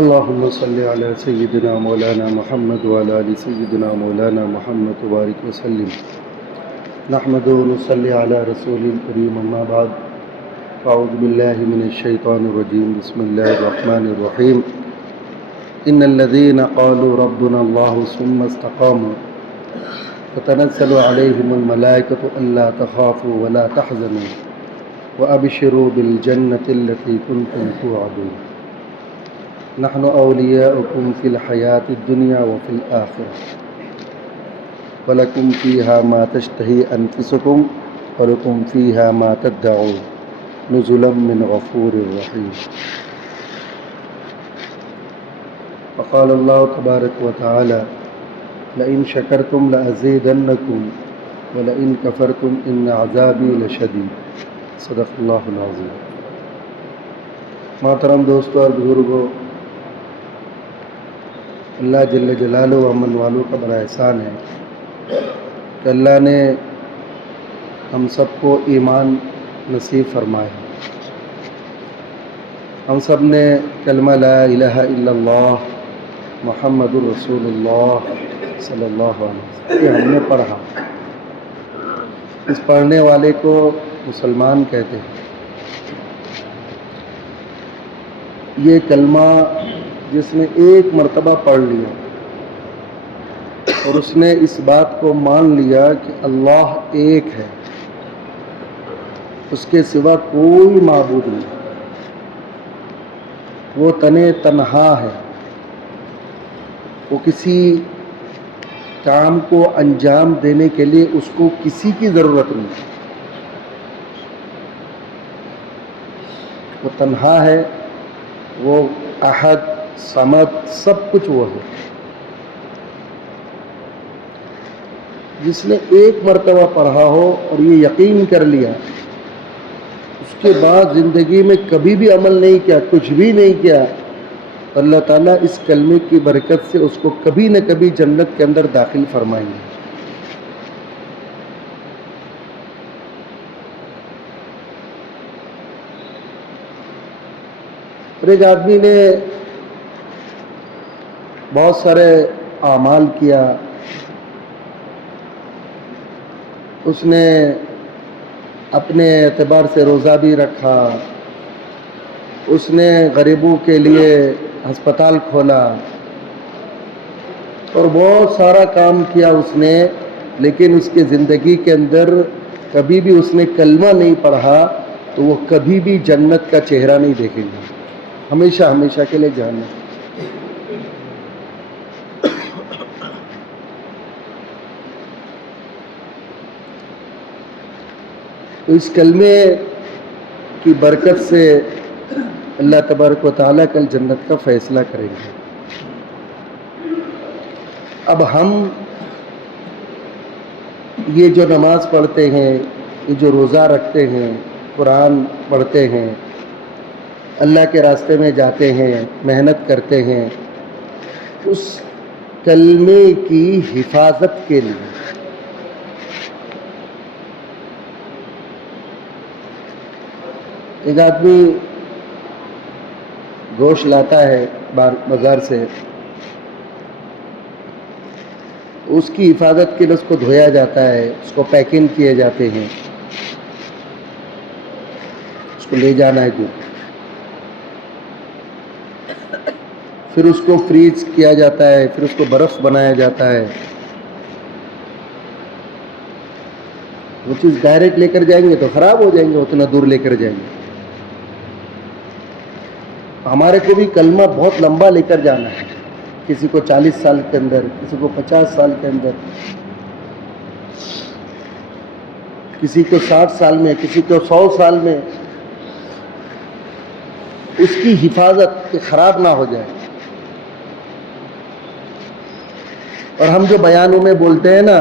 اللهم صل على سيدنا مولانا محمد وعلى آل سيدنا مولانا محمد وبارك وسلم. نحمده ونصلي على رسول الكريم أما بعد. أعوذ بالله من الشيطان الرجيم. بسم الله الرحمن الرحيم. إن الذين قالوا ربنا الله ثم استقاموا تتنزل عليهم الملائكة ألا تخافوا ولا تحزنوا وأبشروا بالجنة التي كنتم توعدون. نحن أولياؤكم في الحياة الدنيا وفي الآخرة ولكم فيها ما تشتهي أنفسكم ولكم فيها ما تدعون نزلا من غفور رحيم. وقال الله تبارك وتعالى لئن شكرتم لأزيدنكم ولئن كفرتم إن عذابي لشديد. صدق اللہ العظیم. محترم دوستوں اور بزرگوں، اللہ جل جلالہ و امن والوں کا بڑا احسان ہے کہ اللہ نے ہم سب کو ایمان نصیب فرمایا. ہم سب نے کلمہ لا الہ الا اللہ محمد الرسول اللہ صلی اللہ علیہ وسلم یہ ہم نے پڑھا. اس پڑھنے والے کو مسلمان کہتے ہیں. یہ کلمہ جس نے ایک مرتبہ پڑھ لیا اور اس نے اس بات کو مان لیا کہ اللہ ایک ہے، اس کے سوا کوئی معبود نہیں، وہ تنہا ہے، وہ کسی کام کو انجام دینے کے لیے اس کو کسی کی ضرورت نہیں، وہ تنہا ہے، وہ احد صمد سب کچھ وہ ہے. جس نے ایک مرتبہ پڑھا ہو اور یہ یقین کر لیا، اس کے بعد زندگی میں کبھی بھی عمل نہیں کیا، کچھ بھی نہیں کیا، اللہ تعالیٰ اس کلمے کی برکت سے اس کو کبھی نہ کبھی جنت کے اندر داخل فرمائیں گے. اور ایک آدمی نے بہت سارے اعمال کیا، اس نے اپنے اعتبار سے روزہ بھی رکھا، اس نے غریبوں کے لیے ہسپتال کھولا اور بہت سارا کام کیا اس نے، لیکن اس کی زندگی کے اندر کبھی بھی اس نے کلمہ نہیں پڑھا تو وہ کبھی بھی جنت کا چہرہ نہیں دیکھیں گے، ہمیشہ ہمیشہ کے لیے جہنم. تو اس کلمے کی برکت سے اللہ تبارک و تعالیٰ کل جنت کا فیصلہ کریں گے. اب ہم یہ جو نماز پڑھتے ہیں، یہ جو روزہ رکھتے ہیں، قرآن پڑھتے ہیں، اللہ کے راستے میں جاتے ہیں، محنت کرتے ہیں، اس کلمے کی حفاظت کے لیے. ایک آدمی گوشت لاتا ہے بازار سے، اس کی حفاظت کے لیے اس کو دھویا جاتا ہے، اس کو پیکنگ کیے جاتے ہیں، اس کو لے جانا ہے دور، پھر اس کو فریز کیا جاتا ہے، پھر اس کو برف بنایا جاتا ہے. وہ چیز ڈائریکٹ لے کر جائیں گے تو خراب ہو جائیں گے، اتنا دور لے کر جائیں گے. ہمارے کو بھی کلمہ بہت لمبا لے کر جانا ہے، کسی کو 40 سال کے اندر، کسی کو 50 سال کے اندر، کسی کو 60 سال میں، کسی کو 100 سال میں. اس کی حفاظت کہ خراب نہ ہو جائے. اور ہم جو بیانوں میں بولتے ہیں نا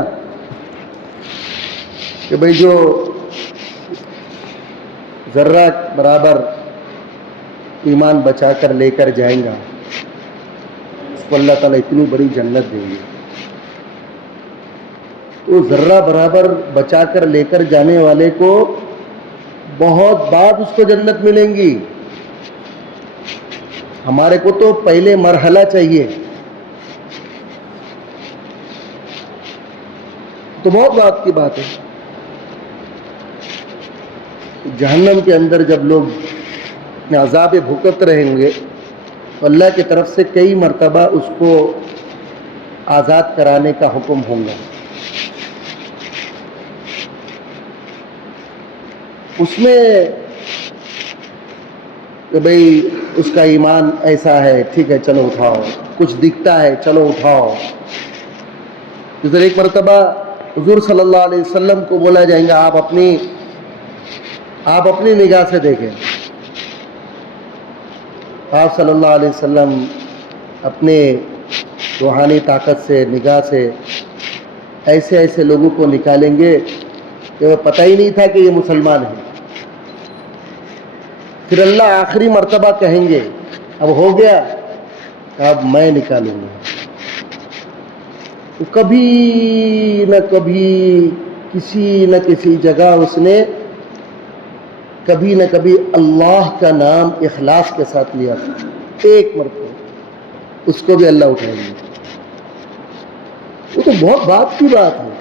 کہ بھئی جو ذرہ برابر ایمان بچا کر لے کر جائیں گا اس کو اللہ تعالیٰ اتنی بڑی جنت دیں گے. تو ذرہ برابر بچا کر لے کر جانے والے کو بہت بعد اس کو جنت ملیں گی. ہمارے کو تو پہلے مرحلہ چاہیے. تو بہت بات کی بات ہے. جہنم کے اندر جب لوگ عذاب بھوکت رہیں گے تو اللہ کی طرف سے کئی مرتبہ اس کو آزاد کرانے کا حکم ہوگا. اس میں کہ بھئی اس کا ایمان ایسا ہے، ٹھیک ہے چلو اٹھاؤ، کچھ دکھتا ہے چلو اٹھاؤ. ادھر ایک مرتبہ حضور صلی اللہ علیہ وسلم کو بولا جائیں گا آپ اپنی نگاہ سے دیکھیں. آپ صلی اللہ علیہ وسلم اپنے روحانی طاقت سے، نگاہ سے ایسے ایسے لوگوں کو نکالیں گے کہ وہ پتہ ہی نہیں تھا کہ یہ مسلمان ہیں. پھر اللہ آخری مرتبہ کہیں گے اب ہو گیا، اب میں نکالوں گا. تو کبھی نہ کبھی کسی نہ کسی جگہ اس نے کبھی نہ کبھی اللہ کا نام اخلاص کے ساتھ لیا تھا. ایک مرتبہ اس کو بھی اللہ اٹھائیں گے. وہ تو بہت بات کی بات ہے.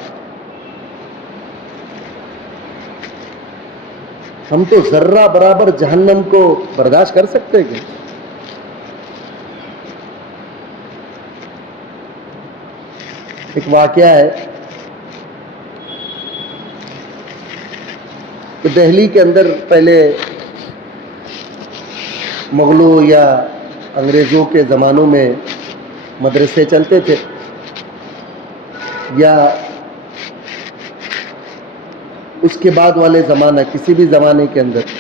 ہم تو ذرہ برابر جہنم کو برداشت کر سکتے ہیں. ایک واقعہ ہے کہ دہلی کے اندر پہلے مغلوں یا انگریزوں کے زمانوں میں مدرسے چلتے تھے، یا اس کے بعد والے زمانہ کسی بھی زمانے کے اندر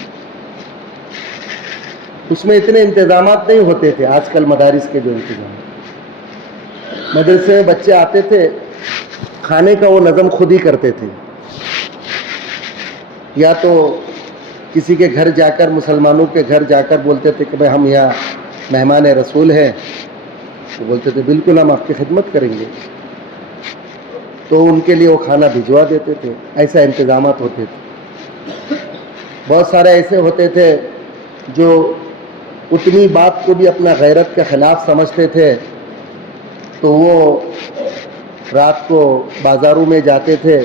اس میں اتنے انتظامات نہیں ہوتے تھے آج کل مدارس کے جو انتظامات. مدرسے میں بچے آتے تھے، کھانے کا وہ نظم خود ہی کرتے تھے. یا تو کسی کے گھر جا کر، مسلمانوں کے گھر جا کر بولتے تھے کہ بھائی ہم یہاں مہمان رسول ہیں. وہ بولتے تھے بالکل ہم آپ کی خدمت کریں گے. تو ان کے لیے وہ کھانا بھجوا دیتے تھے. ایسا انتظامات ہوتے تھے. بہت سارے ایسے ہوتے تھے جو اتنی بات کو بھی اپنا غیرت کے خلاف سمجھتے تھے، تو وہ رات کو بازاروں میں جاتے تھے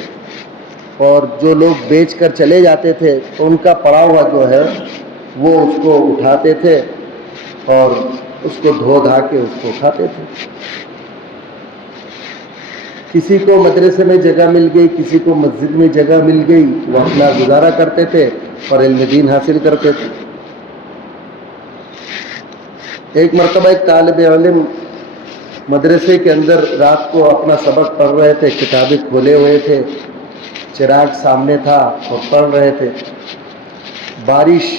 اور جو لوگ بیچ کر چلے جاتے تھے تو ان کا پڑا ہوا جو ہے وہ اس کو اٹھاتے تھے اور اس کو دھو دھا کے اس کو کھاتے تھے. کسی کو مدرسے میں جگہ مل گئی، کسی کو مسجد میں جگہ مل گئی، وہ اپنا گزارا کرتے تھے اور علم دین حاصل کرتے تھے. ایک مرتبہ ایک طالب علم مدرسے کے اندر رات کو اپنا سبق پڑھ رہے تھے، کتابیں کھولے ہوئے تھے، چراغ سامنے تھا اور پڑھ رہے تھے. بارش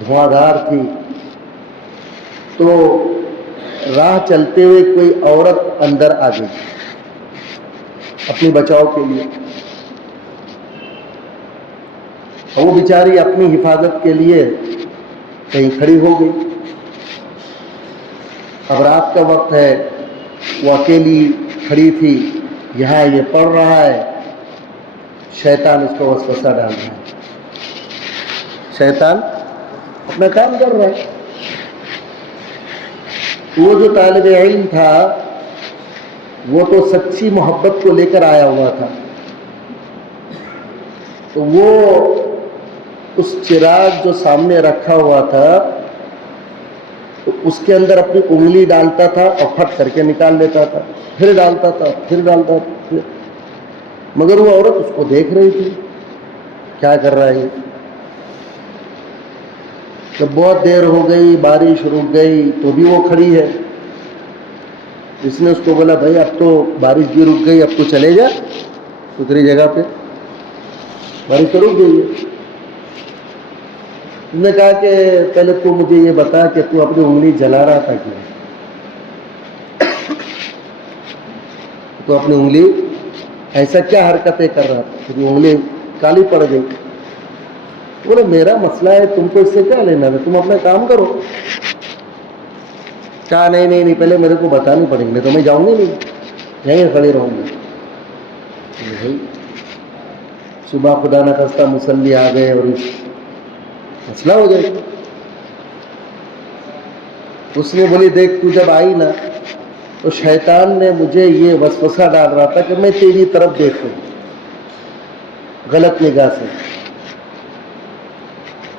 دھواں دھار تھی، تو راہ چلتے ہوئے کوئی عورت اندر آ گئی اپنی بچاؤ کے لیے. اور وہ بیچاری اپنی حفاظت کے لیے کہیں کھڑی ہو گئی. اب رات کا وقت ہے، وہ اکیلی کھڑی تھی، یہاں یہ پڑھ رہا ہے. شیطان اس کو وسوسہ ڈال رہا ہے. شیطان اپنا کام کر رہا ہے. وہ جو طالب علم تھا وہ تو سچی محبت کو لے کر آیا ہوا تھا. تو وہ اس چراغ جو سامنے رکھا ہوا تھا تو اس کے اندر اپنی انگلی ڈالتا تھا اور پھٹ کر کے نکال لیتا تھا، پھر ڈالتا تھا، پھر ڈالتا تھا. مگر وہ عورت اس کو دیکھ رہی تھی کیا کر رہا ہے. جب بہت دیر ہو گئی، بارش رک گئی تو بھی وہ کھڑی ہے. اس نے اس کو بولا بھائی اب تو بارش بھی رک گئی، اب تو چلے جا دوسری جگہ پہ، بارش تو رک گئی ہے. اس نے کہا کہ پہلے تو مجھے یہ بتا کہ تو اپنی انگلی جلا رہا تھا کیوں؟ تو اپنی انگلی ایسا کیا حرکتیں کر رہا تھا کہ انگلی کالی پڑ گئی؟ بولے میرا مسئلہ ہے، تم کو اس سے کیا لینا ہے، تم اپنا کام کرو. کہا نہیں پہلے میرے کو بتانی پڑیں گے تو میں جاؤں گی نہیں، یہیں کھڑی رہوں گی. بھائی صبح خدا نخواستہ مصلی آ گئے اور مسئلہ ہو جائے گا. اس نے بولی دیکھ تو جب آئی نا تو شیطان نے مجھے یہ وسوسہ ڈال رہا تھا کہ میں تیری طرف دیکھوں غلط نگاہ سے.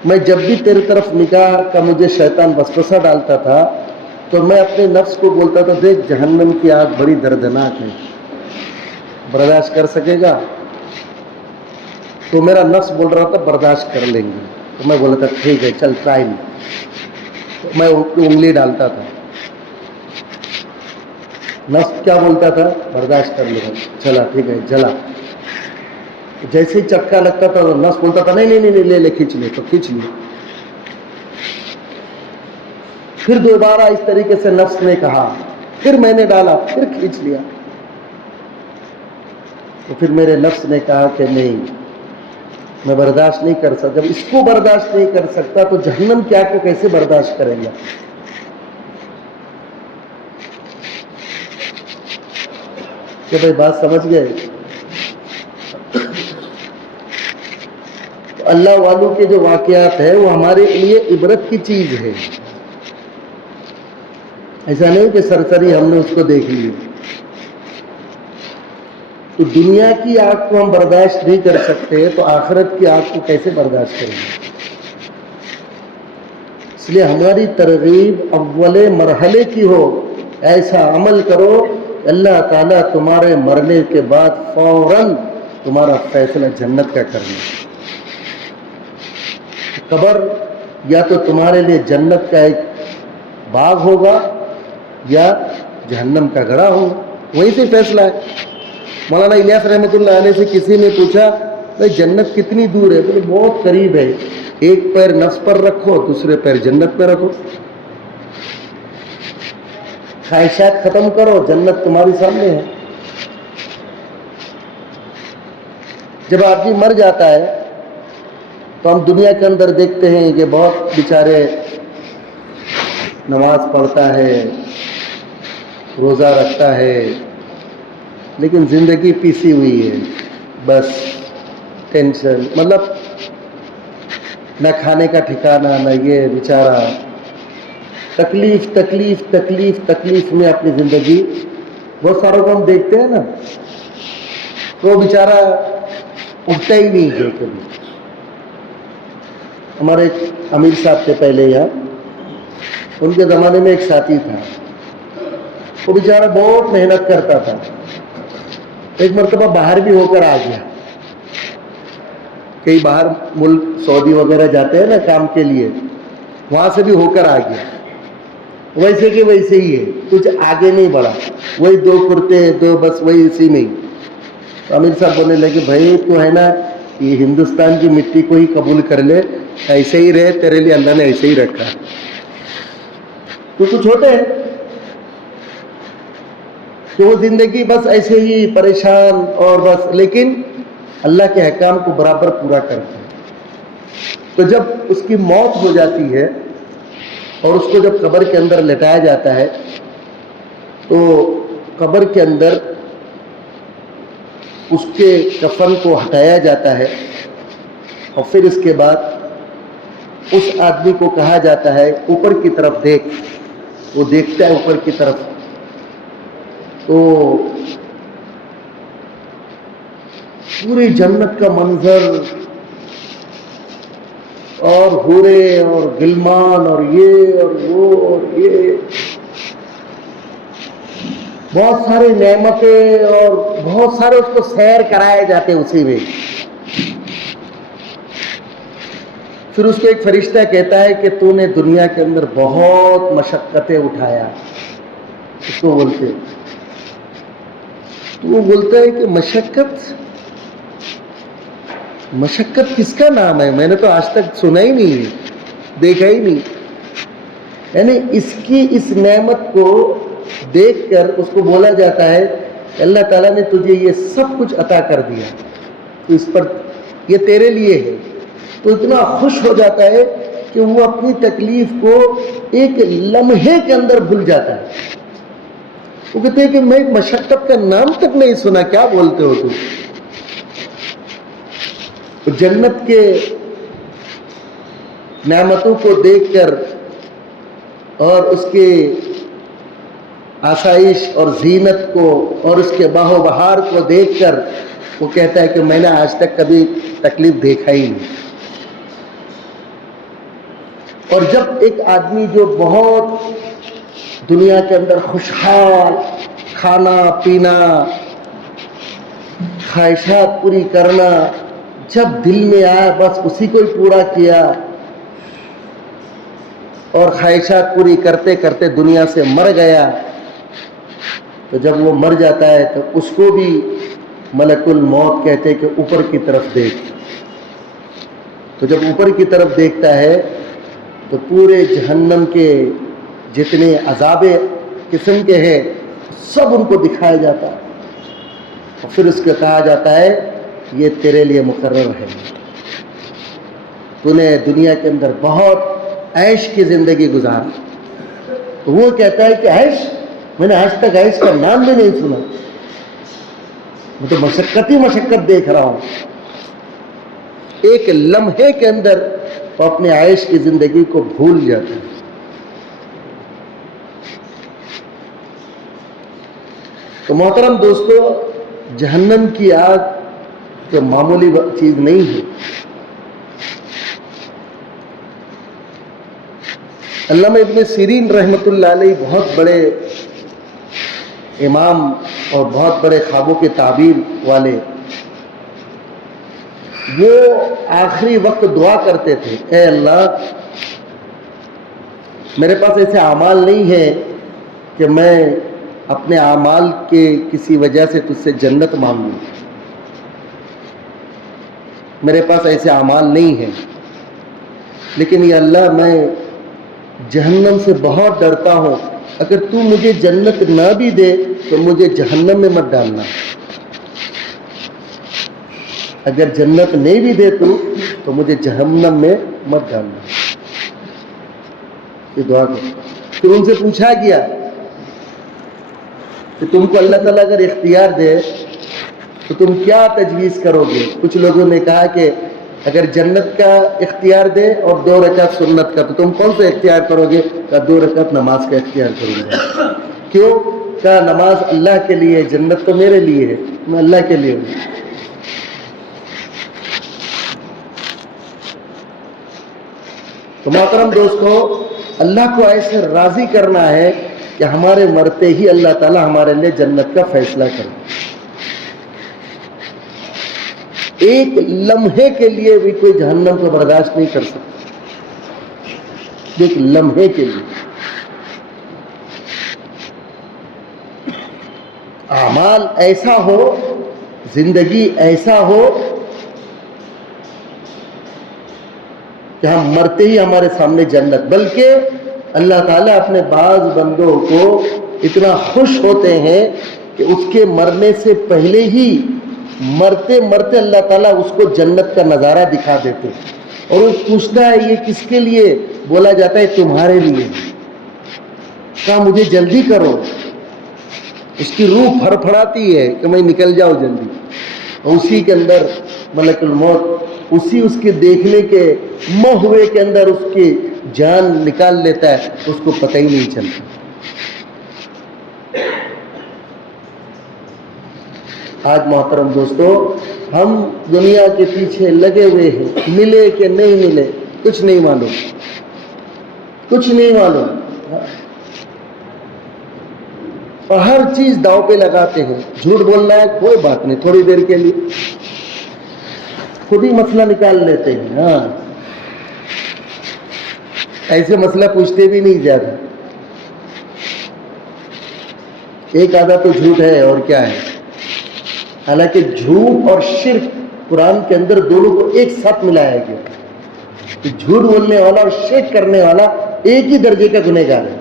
میں جب بھی تیری طرف نگاہ کا مجھے شیطان وسوسہ ڈالتا تھا تو میں اپنے نفس کو بولتا تھا دیکھ جہنم کی آگ بڑی دردناک ہے, برداشت کر سکے گا؟ تو میرا نفس بول رہا تھا برداشت کر لیں گے. تو میں بولا تھا ٹھیک ہے چل ٹرائی. میں انگلی ڈالتا تھا, نفس کیا بولتا تھا؟ برداشت کر لے گا. چلا ٹھیک ہے جلا. جیسے ہی چٹکا لگتا تھا تو نفس بولتا تھا نہیں نہیں نہیں لے لے کھینچ لے. تو کھینچ لیا. پھر دوبارہ اس طریقے سے نفس نے کہا, پھر میں نے ڈالا, پھر کھینچ لیا. تو پھر میرے نفس نے کہا کہ نہیں میں برداشت نہیں کر سکتا. جب اس کو برداشت نہیں کر سکتا تو جہنم کی آگ کو کیسے برداشت کرے گا؟ کہ بھائی بات سمجھ گئے؟ اللہ والوں کے جو واقعات ہے وہ ہمارے لیے عبرت کی چیز ہے. ایسا نہیں کہ سرسری ہم نے اس کو دیکھ لی. تو دنیا کی آگ کو ہم برداشت نہیں کر سکتے تو آخرت کی آگ کو کیسے برداشت کریں گے؟ اس لیے ہماری ترغیب اول مرحلے کی ہو, ایسا عمل کرو اللہ تعالیٰ تمہارے مرنے کے بعد فوراً تمہارا فیصلہ جنت کا کرنا. قبر یا تو تمہارے لیے جنت کا ایک باغ ہوگا یا جہنم کا گڑھا ہوگا, وہیں سے فیصلہ ہے. مولانا الیاس رحمۃ اللہ علیہ سے کسی نے پوچھا بھائی جنت کتنی دور ہے؟ بولے بہت قریب ہے, ایک پیر نفس پر رکھو دوسرے پیر جنت پہ رکھو, خواہشات ختم کرو جنت تمہاری سامنے ہے. جب آدمی مر جاتا ہے تو ہم دنیا کے اندر دیکھتے ہیں کہ بہت بیچارے نماز پڑھتا ہے, روزہ رکھتا ہے, لیکن زندگی پیسی ہوئی ہے. بس ٹینشن, مطلب نہ کھانے کا ٹھکانہ نہ یہ بیچارہ تکلیف تکلیف تکلیف تکلیف میں اپنی زندگی. بہت ساروں کو ہم دیکھتے ہیں نا تو وہ بیچارہ اٹھتا ہی نہیں ہے کبھی. ہمارے امیر صاحب تھے پہلے یہاں, ان کے زمانے میں ایک ساتھی تھا, وہ بیچارہ بہت محنت کرتا تھا. ایک مرتبہ باہر بھی ہو کر آ گیا, کئی باہر ملک سعودی وغیرہ جاتے ہیں نا کام کے لیے, وہاں سے بھی ہو کر آ گیا. ویسے کہ ویسے ہی ہے, کچھ آگے نہیں بڑھا, وہی دو کرتے دو بس وہی اسی میں ہی. تو امیر صاحب بولنے لگے بھائی تو ہے نا یہ ہندوستان کی مٹی کو ہی قبول کر لے, ایسے ہی رہے, تیرے لیے اللہ نے ایسے ہی رکھا. تو کچھ ہوتے ہیں کہ وہ زندگی بس ایسے ہی پریشان اور بس, لیکن اللہ کے احکام کو برابر پورا کرتے ہیں. تو جب اس کی موت ہو جاتی ہے اور اس کو جب قبر کے اندر لٹایا جاتا ہے تو قبر کے اندر اس کے کفن کو ہٹایا جاتا ہے, اور پھر اس کے بعد اس آدمی کو کہا جاتا ہے اوپر کی طرف دیکھ. وہ دیکھتا ہے اوپر کی طرف, تو پوری جنت کا منظر اور حورے اور غلمان اور یہ اور وہ اور یہ بہت ساری نعمتیں اور بہت سارے اس کو سیر کرائے جاتے ہیں اسی میں. پھر اس کو ایک فرشتہ کہتا ہے کہ تو نے دنیا کے اندر بہت مشقتیں اٹھایا. اس کو بولتے, تو وہ بولتا ہے کہ مشقت کس کا نام ہے؟ میں نے تو آج تک سنا ہی نہیں, دیکھا ہی نہیں. یعنی اس کی اس نعمت کو دیکھ کر اس کو بولا جاتا ہے اللہ تعالیٰ نے تجھے یہ سب کچھ عطا کر دیا, تو اس پر یہ تیرے لیے ہے. تو اتنا خوش ہو جاتا ہے کہ وہ اپنی تکلیف کو ایک لمحے کے اندر بھول جاتا ہے. وہ کہتے ہیں کہ میں ایک مشقت کا نام تک نہیں سنا, کیا بولتے ہو تم. جنت کے نعمتوں کو دیکھ کر اور اس کے آسائش اور زینت کو اور اس کے باہ و بہار کو دیکھ کر وہ کہتا ہے کہ میں نے آج تک کبھی تکلیف دیکھا ہی نہیں. اور جب ایک آدمی جو بہت دنیا کے اندر خوشحال، کھانا پینا، خواہشات پوری کرنا، جب دل میں آیا بس اسی کو ہی پورا کیا، اور خواہشات پوری کرتے کرتے دنیا سے مر گیا، تو جب وہ مر جاتا ہے تو اس کو بھی ملک الموت کہتے کہ اوپر کی طرف دیکھ. تو جب اوپر کی طرف دیکھتا ہے تو پورے جہنم کے جتنے عذاب قسم کے ہیں سب ان کو دکھایا جاتا ہے، اور پھر اس کو کہا جاتا ہے یہ تیرے لیے مقرر ہے، تو نے دنیا کے اندر بہت عیش کی زندگی گزاری. تو وہ کہتا ہے کہ عیش، میں نے آج تک عیش کا نام بھی نہیں سنا، میں تو مشقت ہی مشقت دیکھ رہا ہوں. ایک لمحے کے اندر وہ اپنے عیش کی زندگی کو بھول جاتا ہے. تو محترم دوستو، جہنم کی آگ تو معمولی چیز نہیں ہے. علامہ ابن سیرین رحمۃ اللہ علیہ بہت بڑے امام اور بہت بڑے خوابوں کے تعبیر والے، وہ آخری وقت دعا کرتے تھے، اے اللہ میرے پاس ایسے اعمال نہیں ہیں کہ میں اپنے اعمال کے کسی وجہ سے تجھ سے جنت مانگوں، میرے پاس ایسے اعمال نہیں ہیں، لیکن یا اللہ میں جہنم سے بہت ڈرتا ہوں، اگر تو مجھے جنت نہ بھی دے تو مجھے جہنم میں مت ڈالنا، اگر جنت نہیں بھی دے تو مجھے جہنم میں مت ڈالنا. یہ دعا کرو. پھر ان سے پوچھا گیا کہ تم کو اللہ تعالیٰ اگر اختیار دے تو تم کیا تجویز کرو گے؟ کچھ لوگوں نے کہا کہ اگر جنت کا اختیار دے اور 2 رکعت سنت کا تو تم کون سا اختیار کرو گے؟ کہا 2 رکعت نماز کا اختیار کروں گا. کیوں؟ کہا نماز اللہ کے لیے، جنت تو میرے لیے ہے، میں اللہ کے لیے ہوں. تو محترم دوستو، اللہ کو ایسے راضی کرنا ہے کہ ہمارے مرتے ہی اللہ تعالیٰ ہمارے لیے جنت کا فیصلہ کرے. ایک لمحے کے لیے بھی کوئی جہنم کو برداشت نہیں کر سکتا، ایک لمحے کے لیے. اعمال ایسا ہو، زندگی ایسا ہو کہ ہم مرتے ہی ہمارے سامنے جنت. بلکہ اللہ تعالیٰ اپنے بعض بندوں کو اتنا خوش ہوتے ہیں کہ اس کے مرنے سے پہلے ہی مرتے مرتے اللہ تعالیٰ اس کو جنت کا نظارہ دکھا دیتے، اور وہ پوچھتا ہے یہ کس کے لیے؟ بولا جاتا ہے تمہارے لیے. کہا مجھے جلدی کرو. اس کی روح پھڑ پھڑاتی ہے کہ میں نکل جاؤ جلدی، اور اسی کے اندر ملک الموت اسی اس کے دیکھنے کے موہوے کے اندر اس کی جان نکال لیتا ہے، اس کو پتہ ہی نہیں چلتا. آج محترم دوستو، ہم دنیا کے پیچھے لگے ہوئے ہیں، ملے کہ نہیں ملے کچھ نہیں معلوم، کچھ نہیں معلوم، اور ہر چیز داؤ پہ لگاتے ہیں. جھوٹ بولنا ہے کوئی بات نہیں، تھوڑی دیر کے لیے خود ہی مسئلہ نکال لیتے ہیں. ہاں ایسے مسئلہ پوچھتے بھی نہیں زیادہ، ایک آدھا تو جھوٹ ہے اور کیا ہے. حالانکہ جھوٹ اور شرک قرآن کے اندر دونوں کو ایک ساتھ ملایا گیا کہ جھوٹ بولنے والا اور شرک کرنے والا ایک ہی درجے کا گنہگار ہے.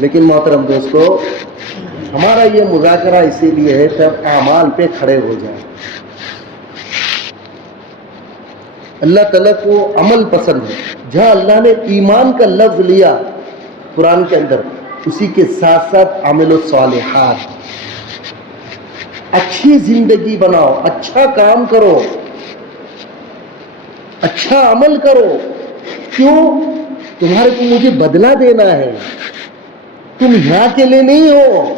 لیکن محترم دوستو، ہمارا یہ مذاکرہ اسی لیے ہے کہ اب اعمال پہ کھڑے ہو جائیں. اللہ تعالیٰ کو عمل پسند ہے. جہاں اللہ نے ایمان کا لفظ لیا قرآن کے اندر، اسی کے ساتھ ساتھ عمل الصالحات، اچھی زندگی بناؤ، اچھا کام کرو. اچھا عمل کرو. کیوں؟ تمہارے کو مجھے بدلہ دینا ہے. تم یہاں کے لیے نہیں ہو,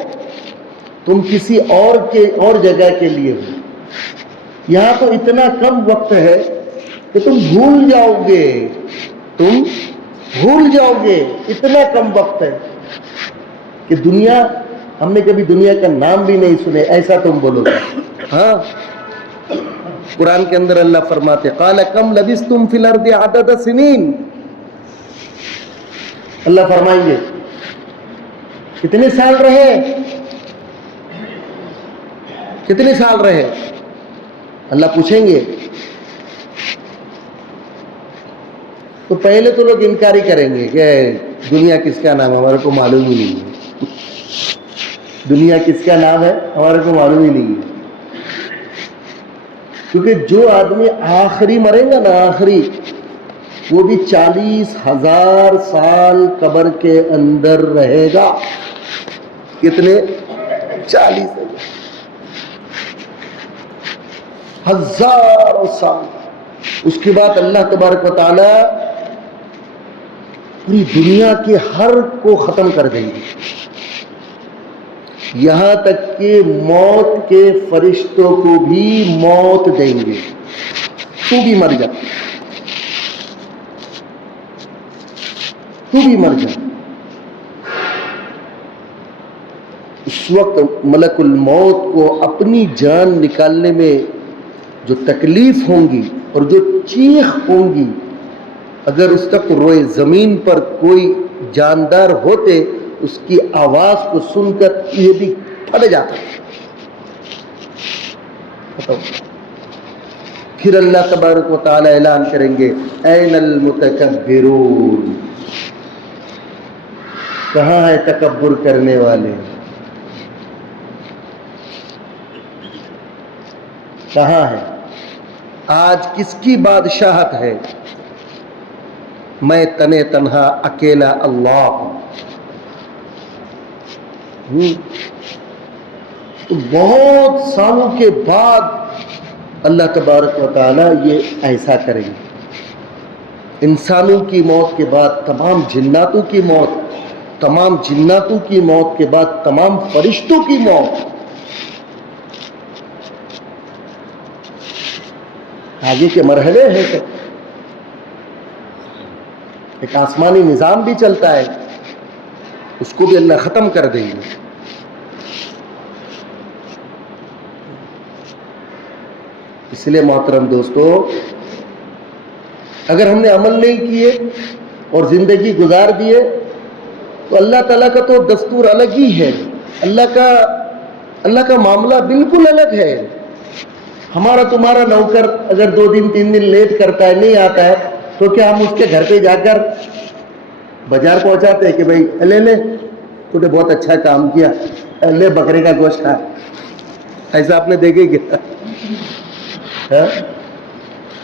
تم کسی اور جگہ کے لیے ہو. یہاں تو اتنا کم وقت ہے کہ تم بھول جاؤ گے. تم بھول جاؤ گے, اتنا کم وقت ہے کہ دنیا, ہم نے کبھی دنیا کا نام بھی نہیں سنے, ایسا تم بولو گے. ہاں, قرآن کے اندر اللہ فرماتے قال کم لبثتم فی الارض عدد سنین. اللہ فرمائیں گے کتنے سال رہے, کتنے سال رہے. اللہ پوچھیں گے تو پہلے تو لوگ انکاری کریں گے کہ دنیا کس کا نام ہے, ہمارے کو معلوم ہی نہیں ہے. دنیا کس کا نام ہے, ہمارے کو معلوم ہی نہیں ہے. کیونکہ جو آدمی آخری مرے گا نا, آخری, وہ بھی 40,000 سال قبر کے اندر رہے گا. کتنے؟ 40,000 سال. اس کے بعد اللہ تبارک و تعالی پوری دنیا کے ہر کو ختم کر دیں گے, یہاں تک کہ موت کے فرشتوں کو بھی موت دیں گے. تو بھی مر جا, تو بھی مر جا. اس وقت ملک الموت کو اپنی جان نکالنے میں جو تکلیف ہوں گی اور جو چیخ ہوں گی, اگر اس تک روئے زمین پر کوئی جاندار ہوتے, اس کی آواز کو سن کر یہ بھی پھٹ جاتا. پھر اللہ تبارک و تعالی اعلان کریں گے این المتکبرون, کہاں ہے تکبر کرنے والے, کہاں ہے؟ آج کس کی بادشاہت ہے؟ میں تنے تنہا اکیلا اللہ ہوں. تو بہت سالوں کے بعد اللہ تبارک و تعالی یہ ایسا کریں گے. انسانوں کی موت کے بعد تمام جناتوں کی موت, تمام جناتوں کی موت کے بعد تمام فرشتوں کی موت. آگے کے مرحلے ہیں تو ایک آسمانی نظام بھی چلتا ہے, اس کو بھی اللہ ختم کر دیں گے. اس لیے محترم دوستو, اگر ہم نے عمل نہیں کیے اور زندگی گزار دیے تو اللہ تعالیٰ کا تو دستور الگ ہی ہے. اللہ کا معاملہ بالکل الگ ہے. ہمارا تمہارا نوکر اگر 2 دن 3 دن لیٹ کرتا ہے, نہیں آتا ہے, تو کیا ہم اس کے گھر پہ جا کر بازار پہنچاتے ہیں کہ بھائی لے تو نے بہت اچھا کام کیا, لے بکرے کا گوشت کھا. ایسا آپ نے دیکھے کیا؟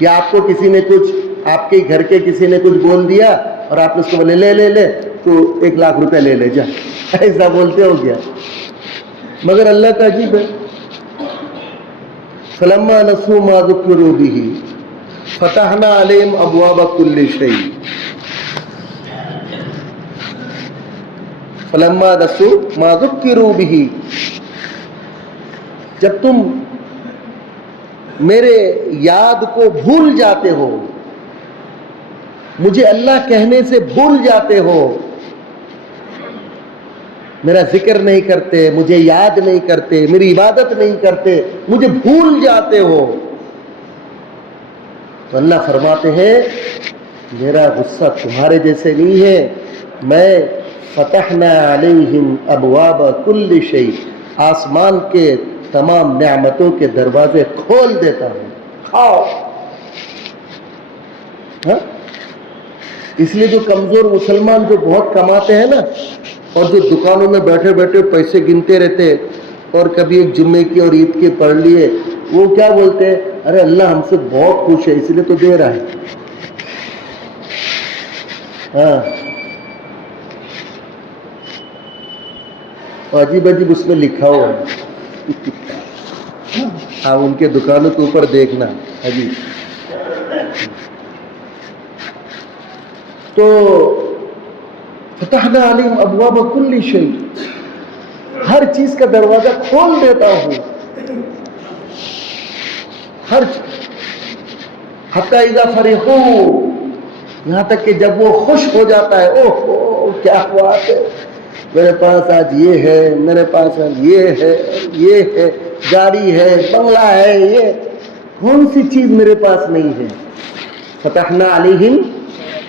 یا آپ کو کسی نے کچھ, آپ کے گھر کے کسی نے کچھ بول دیا اور آپ نے اس کو بولے لے تو 1 لاکھ روپے لے جا, ایسا بولتے ہو کیا؟ مگر اللہ کا عجیب ہے. فلما نسوا ما ذکروا به فتحنا علیہم ابواب کل شیء. فلما نسوا ما ذکروا به, جب تم میرے یاد کو بھول جاتے ہو, مجھے اللہ کہنے سے بھول جاتے ہو, میرا ذکر نہیں کرتے, مجھے یاد نہیں کرتے, میری عبادت نہیں کرتے, مجھے بھول جاتے ہو, تو اللہ فرماتے ہیں میرا غصہ تمہارے جیسے نہیں ہے. میں فتحنا علیہم ابواب کل شیء, آسمان کے تمام نعمتوں کے دروازے کھول دیتا ہوں, کھاؤ. اس لیے جو کمزور مسلمان جو بہت کماتے ہیں نا, اور جو دکانوں میں بیٹھے بیٹھے پیسے گنتے رہتے, اور کبھی ایک جمعے کی اور عید کے پڑھ لیے, وہ کیا بولتے ہیں, ارے اللہ ہم سے بہت خوش ہے اس لیے تو دے رہا ہے. عجیب عجیب اس میں لکھا ہوا ہے. آپ ان کے دکانوں کے اوپر دیکھنا عجیب. تو فتحنا علیہم ابواب کل شیء، ہر چیز کا دروازہ کھول دیتا ہوں، ہر حتی اذا فرحوا، یہاں تک کہ جب وہ خوش ہو جاتا ہے، اوہ کیا بات ہے، میرے پاس آج یہ ہے، میرے پاس آج یہ ہے، گاڑی ہے، بنگلہ ہے، یہ کون سی چیز میرے پاس نہیں ہے؟ فتحنا علیہم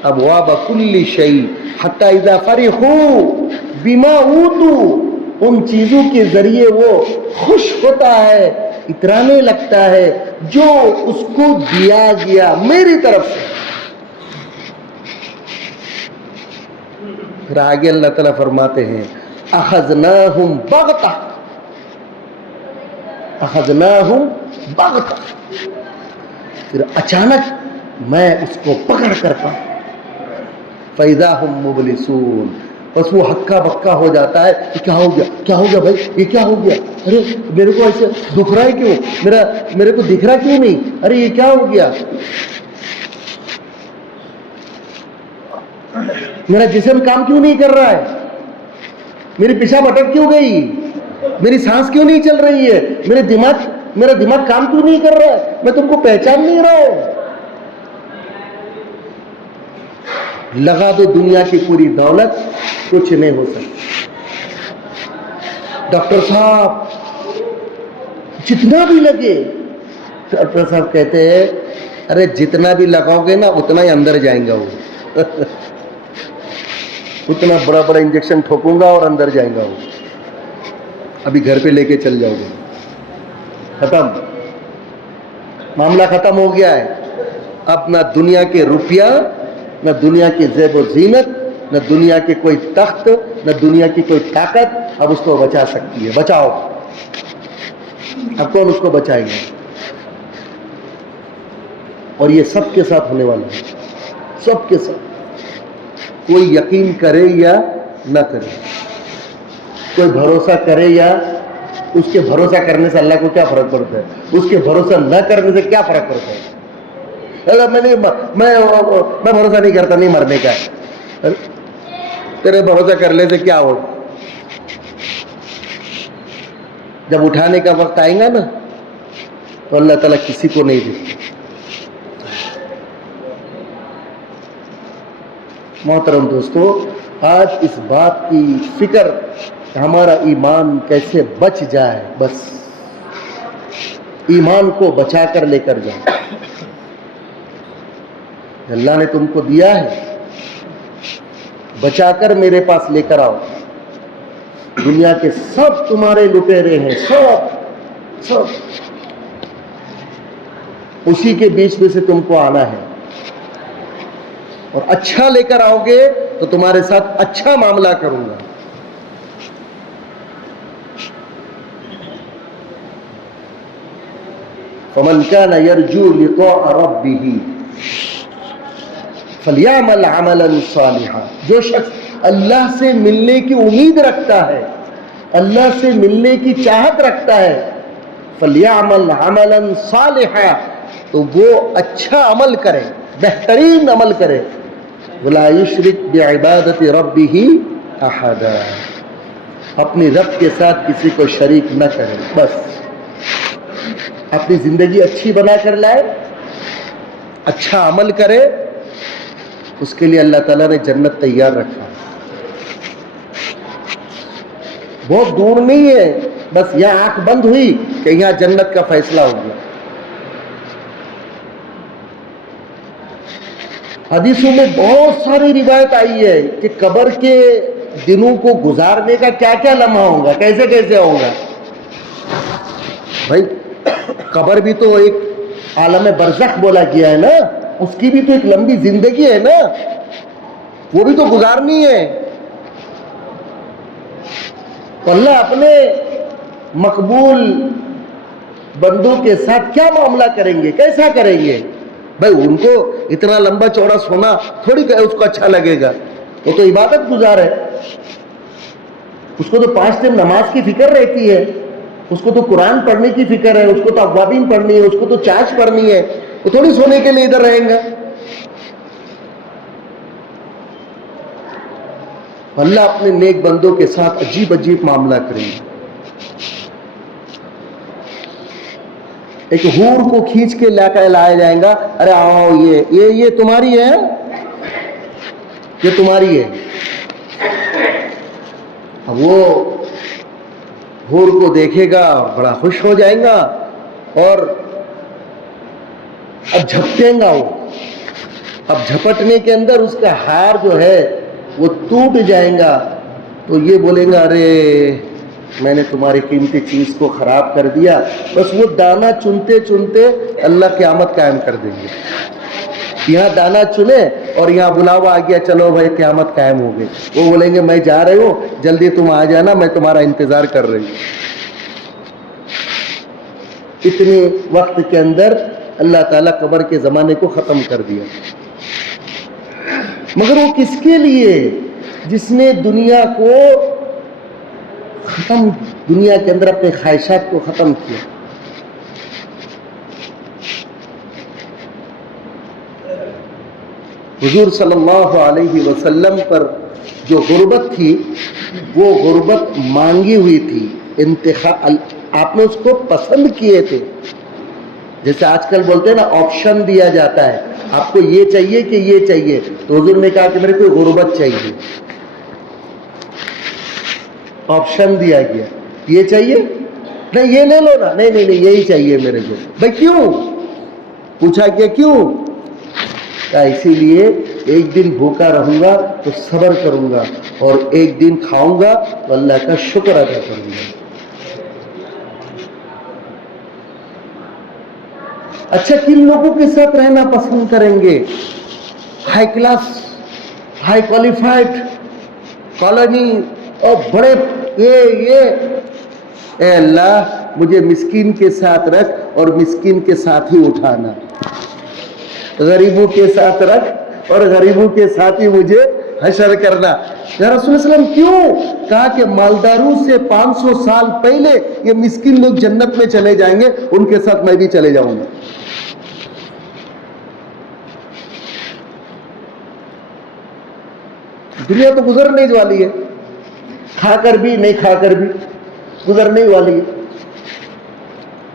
ابواب کل شیء حتی اذا فرحوا بما اوتوا، ان چیزوں کے ذریعے وہ خوش ہوتا ہے، اترانے لگتا ہے جو اس کو دیا گیا میری طرف سے۔ پھر آگے اللہ تعالیٰ فرماتے ہیں اخذناہم بغتہ، اخذناہم بغتہ، پھر اچانک میں اس کو پکڑ کرتا ہوں، فَإِذَا هُمْ مُبْلِسُونَ، بس وہ ہکا بکا ہو جاتا ہے کہ کیا ہو گیا، کیا ہو گیا بھائی، یہ کیا ہو گیا، ارے میرے کو ایسے دکھ رہا ہے کیوں، میرے کو دکھ رہا کیوں نہیں، ارے یہ کیا ہو گیا، میرا جسم کام کیوں نہیں کر رہا ہے، میری پیشاب اٹک کیوں گئی، میری سانس کیوں نہیں چل رہی ہے، میرا دماغ کام کیوں نہیں کر رہا ہے، میں تم کو پہچان نہیں رہا ہوں۔ لگا دو دنیا کی پوری دولت، کچھ نہیں ہو سکتا۔ ڈاکٹر صاحب جتنا بھی لگے، ڈاکٹر صاحب کہتے ہیں ارے جتنا بھی لگاؤ گے نا اتنا ہی اندر جائیں گا وہ اتنا بڑا بڑا انجیکشن ٹھوکوں گا اور اندر جائیں گا وہ، ابھی گھر پہ لے کے چل جاؤ گے، ختم، معاملہ ختم ہو گیا ہے۔ اب نہ دنیا کے روپیہ، نہ دنیا کی زیب و زینت، نہ دنیا کے کوئی تخت، نہ دنیا کی کوئی طاقت اب اس کو بچا سکتی ہے۔ بچاؤ، اب کون اس کو بچائیں گے؟ اور یہ سب کے ساتھ ہونے والا ہے، سب کے ساتھ، کوئی یقین کرے یا نہ کرے، کوئی بھروسہ کرے یا، اس کے بھروسہ کرنے سے اللہ کو کیا فرق پڑتا ہے، اس کے بھروسہ نہ کرنے سے کیا فرق پڑتا ہے؟ میں بھروسہ نہیں کرتا، نہیں مرنے کا، تیرے بھروسہ کرنے سے کیا ہوگا؟ جب اٹھانے کا وقت آئے گا نا تو اللہ تعالیٰ کسی کو نہیں دیتا۔ محترم دوستو، آج اس بات کی فکر کہ ہمارا ایمان کیسے بچ جائے، بس ایمان کو بچا کر لے کر جائے۔ اللہ نے تم کو دیا ہے، بچا کر میرے پاس لے کر آؤ۔ دنیا کے سب تمہارے لٹیرے ہیں، سب اسی کے بیچ میں سے تم کو آنا ہے، اور اچھا لے کر آؤ گے تو تمہارے ساتھ اچھا معاملہ کروں گا۔ فمن كان يرجو لقاء ربه فليعمل عملا صالحا، جو شخص اللہ سے ملنے کی امید رکھتا ہے، اللہ سے ملنے کی چاہت رکھتا ہے، فليعمل عملا صالحا، تو وہ اچھا عمل کرے، بہترین عمل کرے، ولا يشرك بعبادة ربه احدا، اپنی رب کے ساتھ کسی کو شریک نہ کرے، بس اپنی زندگی اچھی بنا کر لائے، اچھا عمل کرے، اس کے لیے اللہ تعالیٰ نے جنت تیار رکھا، بہت دور نہیں ہے، بس یہاں آنکھ بند ہوئی کہ یہاں جنت کا فیصلہ ہو گیا۔ حدیثوں میں بہت ساری روایت آئی ہے کہ قبر کے دنوں کو گزارنے کا کیا کیا لمحہ ہوگا، کیسے کیسے ہوگا۔ بھائی قبر بھی تو ایک عالم برزخ بولا گیا ہے نا، اس کی بھی تو ایک لمبی زندگی ہے نا، وہ بھی تو گزارنی ہے۔ تو اللہ اپنے مقبول بندوں کے ساتھ کیا معاملہ کریں گے، کیسا کریں گے؟ بھائی ان کو اتنا لمبا چوڑا سونا تھوڑی کہ اس کو اچھا لگے گا، وہ تو عبادت گزار ہے، اس کو تو 5 ٹائم نماز کی فکر رہتی ہے، اس کو تو قرآن پڑھنے کی فکر ہے، اس کو تو اوابین پڑھنی ہے، اس کو تو چاچ پڑھنی ہے، وہ تھوڑی سونے کے لیے ادھر رہیں گا۔ اللہ اپنے نیک بندوں کے ساتھ عجیب عجیب معاملہ کریں گے. ایک حور کو کھینچ کے لایا جائے گا, ارے آؤ یہ تمہاری ہے, یہ تمہاری ہے. اب وہ حور کو دیکھے گا بڑا خوش ہو جائے گا اور اب جھپٹیں گا وہ. اب جھپٹنے کے اندر اس کا ہار جو ہے وہ ٹوٹ جائے گا, تو یہ بولے گا ارے میں نے تمہاری قیمتی چیز کو خراب کر دیا. بس وہ دانا چنتے چنتے اللہ قیامت قائم کر دیں گے. یہاں دانا چنے اور یہاں بلاوا آ گیا, چلو بھائی قیامت قائم ہو گئی. وہ بولیں گے میں جا رہی ہوں, جلدی تم آ جانا, میں تمہارا انتظار کر رہی ہوں. اتنے وقت کے اندر اللہ تعالیٰ قبر کے زمانے کو ختم کر دیا. مگر وہ کس کے لیے؟ جس نے دنیا کو ختم, دنیا کے اندر اپنے خواہشات کو ختم کیا. حضور صلی اللہ علیہ وسلم پر جو غربت تھی وہ غربت مانگی ہوئی تھی, آپ نے اس کو پسند کیے تھے. جیسے آج کل بولتے ہیں نا آپشن دیا جاتا ہے, آپ کو یہ چاہیے کہ یہ چاہیے, تو حضور نے کہا کہ میرے کو غربت چاہیے. آپشن دیا گیا, یہ چاہیے نہیں یہ لے لو نا, نہیں نہیں نہیں یہی چاہیے میرے کو. بھائی کیوں؟ پوچھا کہ کیوں؟ کہا اسی لیے ایک دن بھوکا رہوں گا تو صبر کروں گا, اور ایک دن کھاؤں گا تو اللہ کا شکر ادا کروں گا. اچھا کن لوگوں کے ساتھ رہنا پسند کریں گے؟ High class, high qualified colony اور بڑے یہ اے اللہ مجھے مسکین کے ساتھ رکھ اور مسکین کے ساتھ ہی اٹھانا, غریبوں کے ساتھ رکھ اور غریبوں کے ساتھ ہی مجھے حشر کرنا. یا رسول اللہ علیہ وسلم کیوں؟ کہا کہ مالداروں سے 500 سال پہلے یہ مسکین لوگ جنت میں چلے جائیں گے, ان کے ساتھ میں بھی چلے جاؤں گا. دنیا تو گزرنے والی ہے, کھا کر بھی نہیں کھا کر بھی گزرنے والی ہے.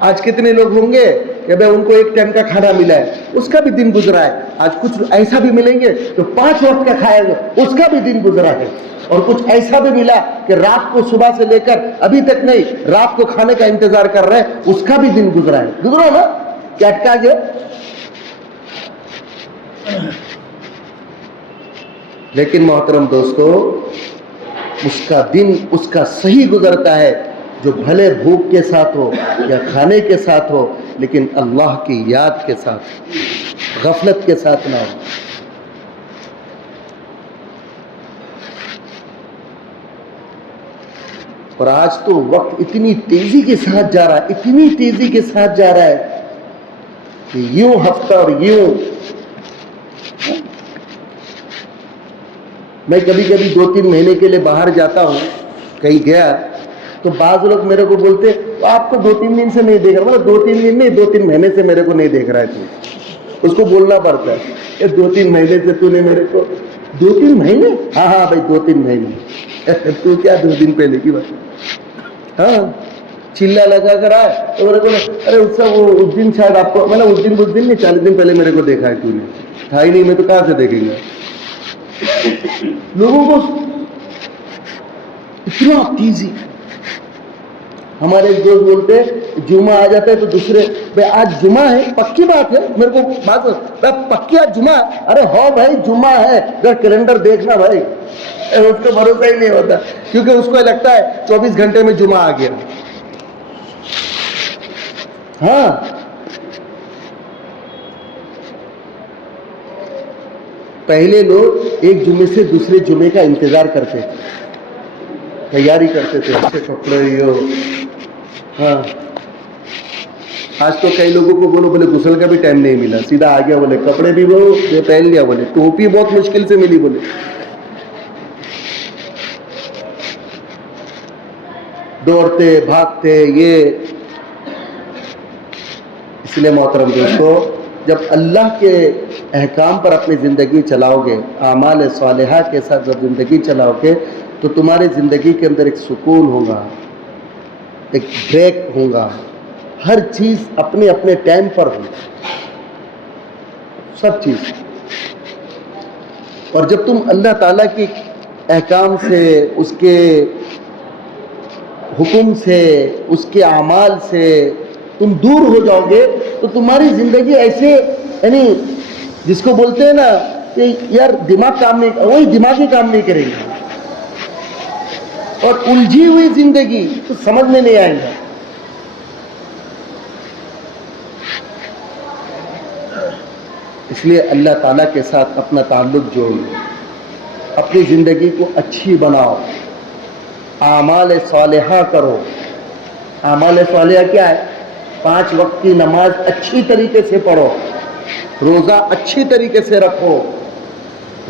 آج کتنے لوگ ہوں گے کہ بھائی ان کو ایک ٹائم کا کھانا ملا ہے, اس کا بھی دن گزرا ہے. آج کچھ ایسا بھی ملیں گے تو 5 وقت کا کھائے گا, اس کا بھی دن گزرا ہے. اور کچھ ایسا بھی ملا کہ رات کو صبح سے لے کر ابھی تک نہیں, رات کو کھانے کا انتظار کر رہے ہیں, اس کا بھی دن گزرا ہے. گزرا نا, کیا اٹکا گیا. لیکن محترم دوستو, اس کا دن اس کا صحیح گزرتا ہے جو بھلے بھوک کے ساتھ ہو یا کھانے کے ساتھ ہو, لیکن اللہ کی یاد کے ساتھ, غفلت کے ساتھ نہ ہو. اور آج تو وقت اتنی تیزی کے ساتھ جا رہا ہے, اتنی تیزی کے ساتھ جا رہا ہے کہ یوں ہفتہ اور یوں. میں کبھی کبھی 2-3 مہینے کے لیے باہر جاتا ہوں, کہیں گیا تو بعض لوگ میرے کو بولتے آپ کو 2-3 دن سے نہیں دیکھ رہا. مطلب 2-3 دن نہیں, 2-3 مہینے سے میرے کو نہیں دیکھ رہا ہے تو. اس کو بولنا پڑتا ہے کہ 2-3 مہینے سے تو نے میرے کو. 2-3 مہینے؟ ہاں بھائی 2-3 مہینے. تو کیا 2 دن پہلے کی بات؟ ہاں چلا لگا کر آئے تو میرے کو ارے اس دن شاید آپ کو, میں نے اس دن نہیں 40 دن پہلے میرے کو دیکھا ہے, تو نے تھا ہی نہیں, میں تو کہاں سے دیکھیں گا. لوگوں کو اتنا تیزی. ہمارے ایک دوست بولتے جمعہ آ جاتا ہے تو دوسرے بھائی آج جمعہ ہے, پکی بات ہے, میرے کو بات پکی آج جمعہ ہے. ارے ہو بھائی جمعہ ہے, ذرا کیلنڈر دیکھنا بھائی. اس کو بھروسہ ہی نہیں ہوتا کیونکہ اس کو لگتا ہے 24 گھنٹے میں جمعہ آ گیا. ہاں پہلے لوگ ایک جمعے سے دوسرے جمعے کا انتظار کرتے تھے, تیاری کرتے تھے, اچھے کپڑے ہو. ہاں آج تو کئی لوگوں کو بولو بولے غسل کا بھی ٹائم نہیں ملا, سیدھا آ گیا, بولے کپڑے بھی وہ پہن لیا, بولے ٹوپی بہت مشکل سے ملی, بولے دوڑتے بھاگتے یہ. اس لیے محترم دوستو, جب اللہ کے احکام پر اپنی زندگی چلاؤ گے, اعمال صالحہ کے ساتھ جب زندگی چلاؤ گے, تو تمہاری زندگی کے اندر ایک سکون ہوگا, ایک بریک ہوگا, ہر چیز اپنے اپنے ٹائم پر ہوگی, سب چیز. اور جب تم اللہ تعالیٰ کی احکام سے, اس کے حکم سے, اس کے اعمال سے تم دور ہو جاؤ گے تو تمہاری زندگی ایسے, یعنی جس کو بولتے ہیں نا کہ یار دماغ کام نہیں, وہی دماغی کام نہیں کرے گی, اور الجھی ہوئی زندگی تو سمجھ میں نہیں آئے گا. اس لیے اللہ تعالیٰ کے ساتھ اپنا تعلق جوڑو, اپنی زندگی کو اچھی بناؤ, اعمال صالحہ کرو. اعمال صالحہ کیا ہے؟ 5 وقت کی نماز اچھی طریقے سے پڑھو, روزہ اچھی طریقے سے رکھو,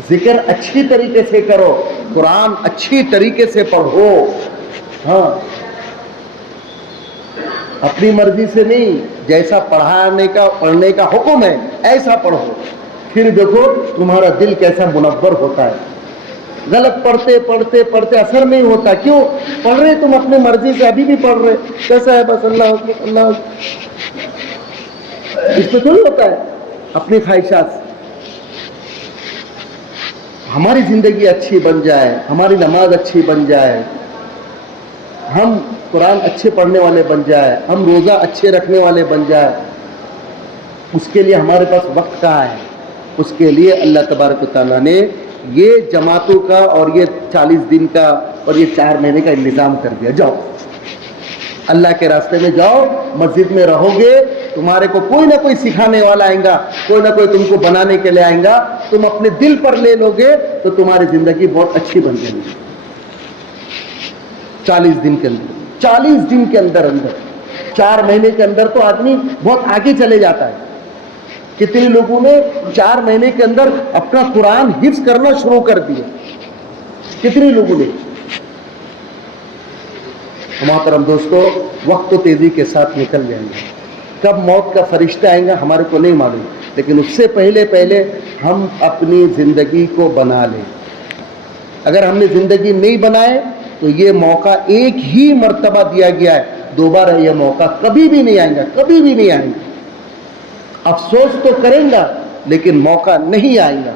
ذکر اچھی طریقے سے کرو, قرآن اچھی طریقے سے پڑھو. ہاں, اپنی مرضی سے نہیں, جیسا پڑھنے کا حکم ہے ایسا پڑھو. پھر دیکھو تمہارا دل کیسا منور ہوتا ہے. غلط پڑھتے پڑھتے پڑھتے اثر نہیں ہوتا. کیوں پڑھ رہے تم اپنے مرضی سے؟ ابھی بھی پڑھ رہے, کیسا ہے بس اللہ اکبر اللہ اکبر, اس پہ تھوڑی ہوتا ہے اپنی خواہشات سے. ہماری زندگی اچھی بن جائے, ہماری نماز اچھی بن جائے, ہم قرآن اچھے پڑھنے والے بن جائے, ہم روزہ اچھے رکھنے والے بن جائے, اس کے لیے ہمارے پاس وقت کہاں ہے؟ اس کے لیے اللہ تبارک و تعالیٰ نے یہ جماعتوں کا اور یہ 40 دن کا اور یہ 4 مہینے کا انتظام کر دیا. جاؤ اللہ کے راستے میں جاؤ, مسجد میں رہو گے, تمہارے کو کوئی نہ کوئی سکھانے والا آئے گا, کوئی نہ کوئی تم کو بنانے کے لیے آئے گا. تم اپنے دل پر لے لو گے تو تمہاری زندگی بہت اچھی بن جائے گی. 40 دن کے اندر, 40 دن کے اندر 4 مہینے کے اندر تو آدمی بہت آگے چلے جاتا ہے. کتنے لوگوں نے 4 مہینے کے اندر اپنا قرآن حفظ کرنا شروع کر دیا, کتنے لوگوں نے. محترم دوستو, وقت تو تیزی کے ساتھ نکل جائیں گے, کب موت کا فرشتہ آئیں گا ہمارے کو نہیں معلوم, لیکن اس سے پہلے ہم اپنی زندگی کو بنا لیں. اگر ہم نے زندگی نہیں بنائے تو یہ موقع ایک ہی مرتبہ دیا گیا ہے, دوبارہ یہ موقع کبھی بھی نہیں آئے گا, کبھی بھی نہیں آئے گا. افسوس تو کریں گا لیکن موقع نہیں آئے گا.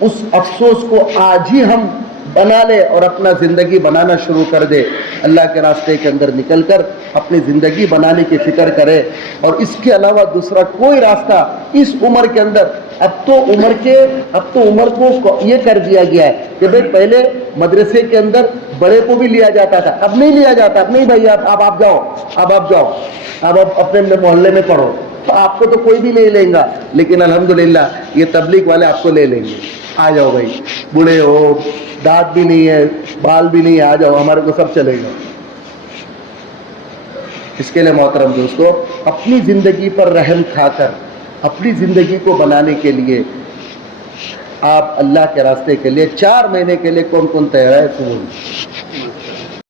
اس افسوس کو آج ہی ہم بنا لے اور اپنا زندگی بنانا شروع کر دے. اللہ کے راستے کے اندر نکل کر اپنی زندگی بنانے کی فکر کرے. اور اس کے علاوہ دوسرا کوئی راستہ اس عمر کے اندر, اب تو عمر کو یہ کر دیا گیا ہے کہ بھائی پہلے مدرسے کے اندر بڑے کو بھی لیا جاتا تھا, اب نہیں لیا جاتا. اب نہیں بھائی, اب آپ جاؤ, اب آپ اپنے محلے میں پڑھو. تو آپ کو تو کوئی بھی نہیں لیں گا, لیکن الحمدللہ یہ تبلیغ والے آپ کو لے لیں گے. آ جاؤ بھائی, بوڑھے ہو, دانت بھی نہیں ہے, بال بھی نہیں ہے, آ جاؤ, ہمارے کو سب چلے گا. اس کے لیے محترم دوستو, اپنی زندگی پر رحم کھا کر اپنی زندگی کو بنانے کے لیے آپ اللہ کے راستے کے لیے 4 مہینے کے لیے کون تیار ہے؟